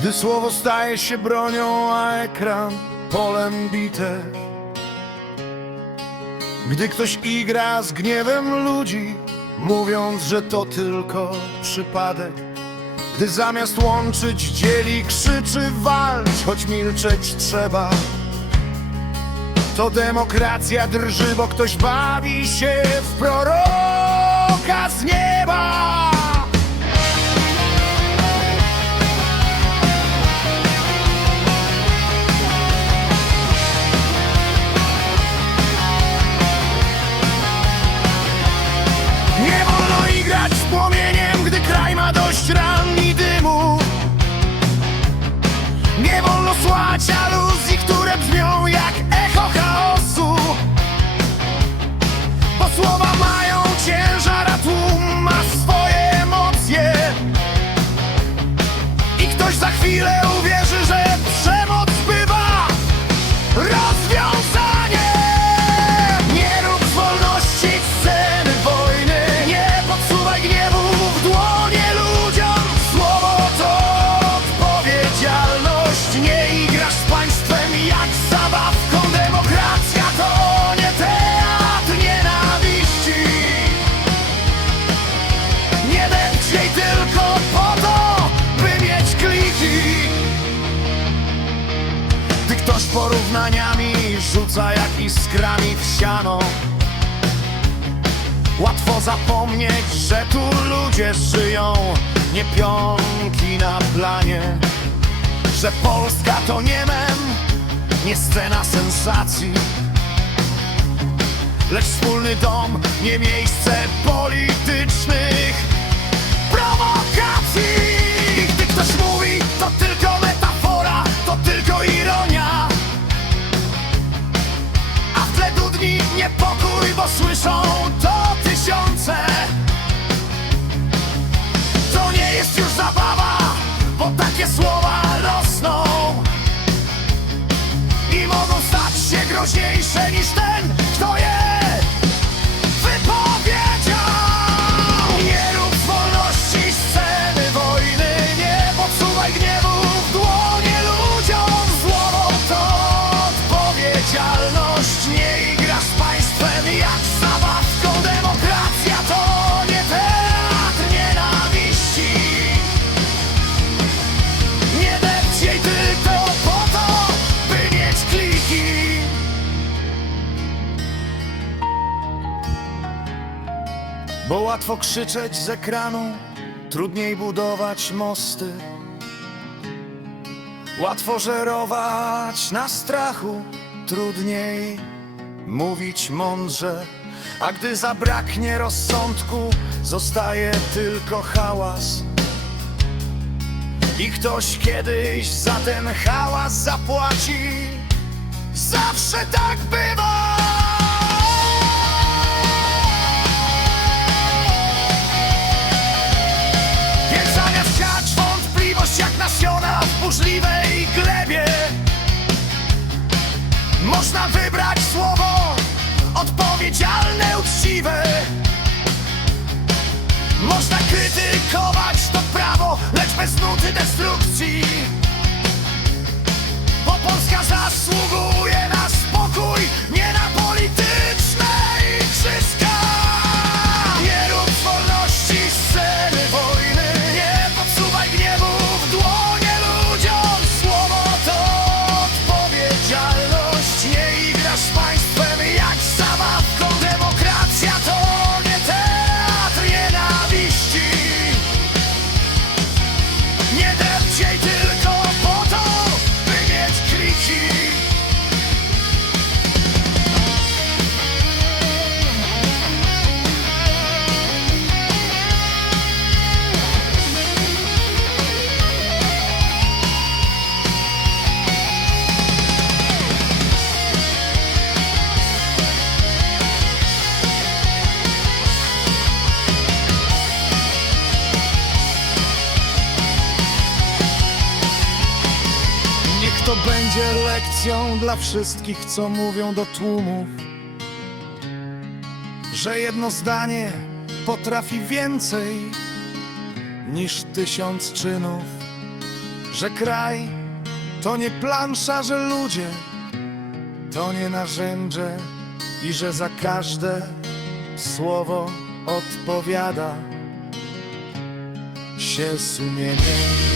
Gdy słowo staje się bronią, a ekran polem bitew Gdy ktoś igra z gniewem ludzi Mówiąc, że to tylko przypadek. Gdy zamiast łączyć dzieli, krzyczy walcz Choć milczeć trzeba. To demokracja drży, bo ktoś bawi się w proroka z nieba Watch out! Porównaniami rzuca jak iskrami w siano. Łatwo zapomnieć, że tu ludzie żyją Nie pionki na planie. Że Polska to nie mem, nie scena sensacji. Lecz wspólny dom, nie miejsce politycznych słowa rosną I mogą stać się groźniejsze niż ten, Bo łatwo krzyczeć z ekranu, trudniej budować mosty. Łatwo żerować na strachu, trudniej mówić mądrze. A gdy zabraknie rozsądku, zostaje tylko hałas. I ktoś kiedyś za ten hałas zapłaci. Zawsze tak bywa! Można wybrać słowo odpowiedzialne, uczciwe. Można krytykować to prawo, lecz bez nuty destrukcji. Bo Polska zasługuje lekcją dla wszystkich, co mówią do tłumów, że jedno zdanie potrafi więcej niż tysiąc czynów, że kraj to nie plansza, że ludzie to nie narzędzie i że za każde słowo odpowiada się sumienie.